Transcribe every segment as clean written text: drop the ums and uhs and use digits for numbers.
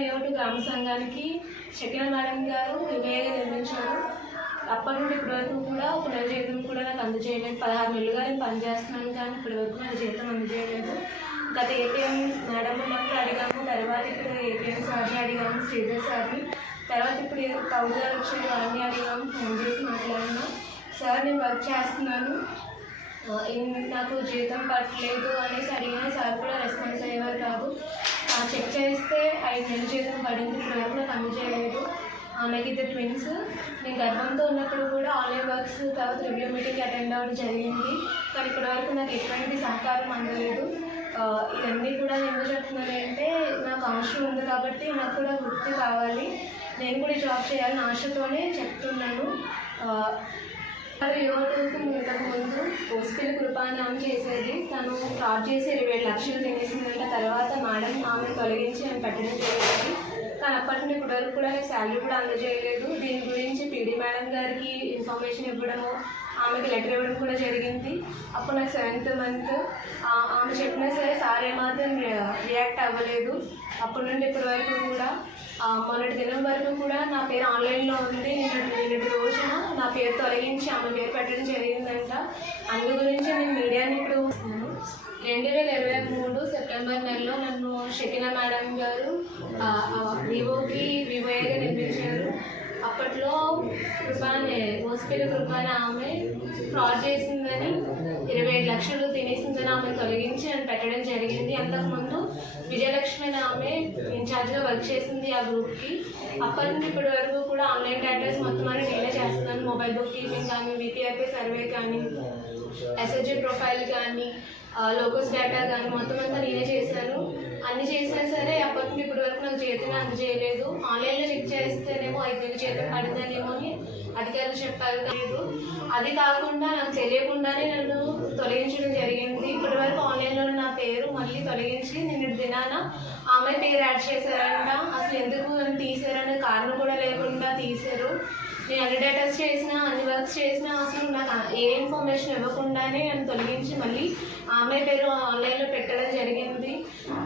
Layout గ్రామ సంఘానికి Shekinah madam గారు వివేగా నిర్మించారు. అప్పటి నుండి ఇప్పటి వరకు కూడా ఒక నెల జీతం కూడా నాకు అందజేయలేదు. 16 నెలలుగా నేను పనిచేస్తున్నాను, కానీ ఇప్పటి వరకు నాకు జీతం అందజేయలేదు. గత ఏపీఎం మేడం ఉన్నప్పుడు అడిగాము, తర్వాత ఇప్పుడు ఏపీఎం సార్ని అడిగాము, శ్రీధర్ సార్ని, తర్వాత ఇప్పుడు కౌలు గారు వచ్చారు, వాళ్ళని అడిగాము. ఫోన్ చేసి మాట్లాడినా, సార్ నేను వర్క్ చేస్తున్నాను, నాకు జీతం పట్టలేదు అనేసి అడిగిన సార్ కూడా రెస్పాన్స్ అయ్యేవారు కాదు. చెక్ చేస్తే 5 నెలల జీతం పడింది, ఇప్పటివరకు నాకు అందజేయలేదు. నాకు ఇద్దరు ట్విన్స్. నేను గర్భంతో ఉన్నప్పుడు కూడా ఆన్లైన్ వర్క్స్, తర్వాత రివ్యూ మీటింగ్ అటెండ్ అవ్వడం జరిగింది, కానీ ఇప్పటివరకు నాకు ఎటువంటి సహకారం అందలేదు. ఇవన్నీ కూడా నేను చెప్తున్నానంటే నాకు అవసరం ఉంది కాబట్టి నాకు కూడా వృత్తి కావాలి, నేను కూడా జాబ్ చేయాలని ఆశతోనే చెప్తున్నాను. యువతకు ఇంతకుముందు పోస్పిల్ కృపానామం చేసేది, తను ఫ్రాడ్ చేసి 27 లక్షలు తినేసిందంట. తర్వాత మేడం ఆమె తొలగించి ఆమె పెట్టడం జరిగింది, కానీ అప్పటి నుండి ఇప్పటి వరకు కూడా నాకు శాలరీ కూడా అందజేయలేదు. దీని గురించి పీడీ మేడం గారికి ఇన్ఫర్మేషన్ ఇవ్వడము, ఆమెకి లెటర్ ఇవ్వడం కూడా జరిగింది. అప్పుడు నాకు 7th మంత్ ఆమె చెప్పినా సరే సార్ ఏమాత్రం రియాక్ట్ అవ్వలేదు. అప్పటి నుండి ఇప్పటి వరకు కూడా మొన్నటి దినం వరకు కూడా నా పేరు ఆన్లైన్లో ఉంది. నిన్నటి రోజున నా పేరు తొలగించి ఆమె పేరు పెట్టడం జరిగిందంట. అందు గురించి నేను మీడియాని ఇప్పుడు 2023 సెప్టెంబర్ నెలలో నన్ను షకీనా మేడం గారు వివోగా నిర్మించారు. అప్పట్లో పోస్పిల్ కృపాన ఆమె ఫ్రాడ్ చేసిందని 27 లక్షలు తినేసిందని ఆమె తొలగించి అని పెట్టడం జరిగింది. అంతకుముందు విజయలక్ష్మి ఆమె ఇన్ఛార్జ్గా వర్క్ చేసింది ఆ గ్రూప్కి. అప్పటి నుండి ఇప్పటి వరకు కూడా ఆన్లైన్ డేటాస్ మొత్తం అని నేనే చేస్తున్నాను. మొబైల్ బుక్ కీపింగ్ కానీ, వీపీఆర్పీ సర్వే కానీ, ఎస్హెచ్జి ప్రొఫైల్ కానీ, లోకస్ డేటా కానీ మొత్తం అంతా నేనే చేశాను. అన్ని చేసినా సరే అప్పటి నుండి ఇప్పటి వరకు నాకు జీతం అందజేయలేదు. ఆన్లైన్లో చెక్ చేస్తేనేమో 5 నెలల జీతం పడిందనేమో అని అధికారులు చెప్పారు. లేదు, అది కాకుండా నాకు తెలియకుండానే నన్ను తొలగించడం జరిగింది. ఇప్పటి వరకు ఆన్లైన్లో నా పేరు మళ్ళీ తొలగించి నిన్నటి దినాన ఆమె పేరు యాడ్ చేశారంట. అసలు ఎందుకు నన్ను తీసారనే కారణం కూడా లేకుండా తీశారు. నేను అన్ని డేటాస్ చేసినా, అన్ని వర్క్స్ చేసినా అసలు నాకు ఏ ఇన్ఫర్మేషన్ ఇవ్వకుండానే నన్ను తొలగించి మళ్ళీ ఆమె పేరు ఆన్లైన్లో పెట్టడం జరిగింది.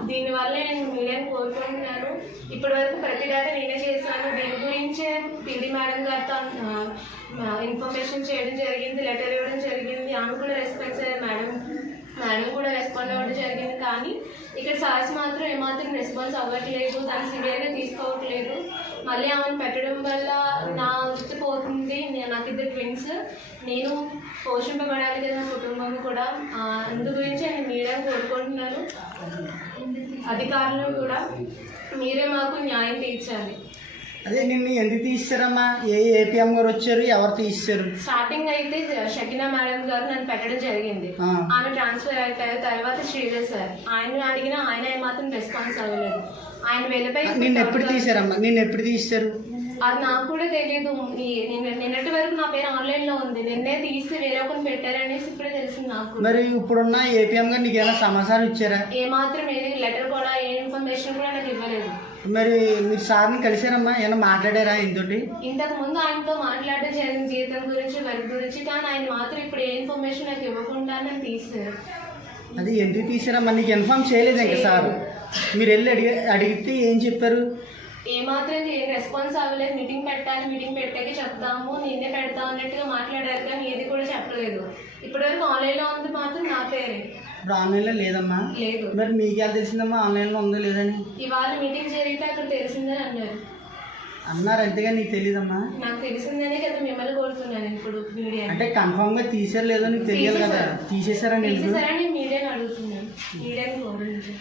దీనివల్ల నేను మీడియాని కోరుకుంటున్నాను. ఇప్పటి వరకు ప్రతి డేటా నేనే చేశాను. దీని గురించే పీడీ మేడం గారితో ఇన్ఫర్మేషన్ చేయడం జరిగింది, లెటర్ ఇవ్వడం జరిగింది. ఆమె కూడా రెస్పాన్స్ అయ్యారు, మేడం కూడా రెస్పాండ్ అవ్వడం జరిగింది. కానీ ఇక్కడ సార్స్ మాత్రం ఏమాత్రం రెస్పాన్స్ అవ్వట్లేదు, దాన్ని సివియర్గా తీసుకోవట్లేదు. మళ్ళీ ఆమెను పెట్టడం వల్ల నా వృత్తి పోతుంది. నాకు ఇద్దరు ట్విన్స్, నేను పోషింపబడాలి కదా నా కుటుంబం కూడా. అందు గురించి నేను మీడియాని కోరుకుంటున్నాను. అధికారులు కూడా మీరే మాకు న్యాయం తీర్చాలి. అదే నిన్ను ఎందుకు తీస్తారమ్మా? ఏపీఎం గారు వచ్చారు, ఎవరు తీస్తారు? స్టార్టింగ్ అయితే షకీనా మేడం గారు నన్ను పెట్టడం జరిగింది. ఆమె ట్రాన్స్ఫర్ అయిపోయారు. తర్వాత శ్రీధర్ సార్, ఆయన అడిగినా ఆయన మాత్రం రెస్పాన్స్ అవ్వలేదు. ఆయన వెళ్ళిపోయి నిన్ను ఎప్పుడు తీసారమ్మా? నిన్ను ఎప్పుడు తీస్తారు? అది నాకు కూడా తెలియదు. నిన్నటి వరకు నా పేరు ఆన్లైన్లో ఉంది, నిన్నే తీసి వేరే ఒకరిని పెట్టారనేసి ఇప్పుడే తెలిసింది నాకు. మరి ఇప్పుడున్న ఏపీఎం గారు నీకు ఏమైనా సమాచారం ఇచ్చారా? ఏమాత్రం ఏది లెటర్ కూడా, ఏ ఇన్ఫర్మేషన్ కూడా నాకు ఇవ్వలేదు. మరి మీరు సార్ని కలిసారమ్మా? ఏమైనా మాట్లాడారా ఇంతోటి? ఇంతకు ముందు ఆయనతో మాట్లాడడం జరిగింది జీతం గురించి, వర్క్ గురించి, కానీ ఆయన మాత్రం ఇప్పుడు ఏ ఇన్ఫర్మేషన్ నాకు ఇవ్వకుండా నన్ను తీసారు. అది ఎందుకు తీసారమ్మా? నీకు ఇన్ఫార్మ్ చేయలేదు ఇంకా సార్? మీరు వెళ్ళి అడిగితే ఏం చెప్పారు? ఏమాత్రం ఏం రెస్పాన్స్ అవ్వలేదు. మీటింగ్ పెట్టాలి, మీటింగ్ పెట్టాక చెప్తాము, నేనే పెడతాము అన్నట్టుగా మాట్లాడారు, కానీ ఏది కూడా చెప్పలేదు. ఇప్పటివరకు ఆన్లైన్లో ఉంది మాత్రం నా పేరే. ఇప్పుడు ఆన్లైన్లో లేదమ్మా? లేదు. మరి మీకు ఎలా తెలిసిందమ్మా ఆన్లైన్లో ఉందో లేదని? ఇవాళ మీటింగ్ జరిగితే అక్కడ తెలిసిందని అన్నారు, అంతేగా నీకు తెలియదమ్మా? నాకు తెలిసిందనే కదా మిమ్మల్ని కోరుతున్నాను ఇప్పుడు మీడియా. అంటే కన్ఫామ్ గా తీసారు లేదో నీకు తెలియదు కదా? తీసేసారని మీడియాని అడుగుతున్నాను, మీడియాని కోరుతున్నాను.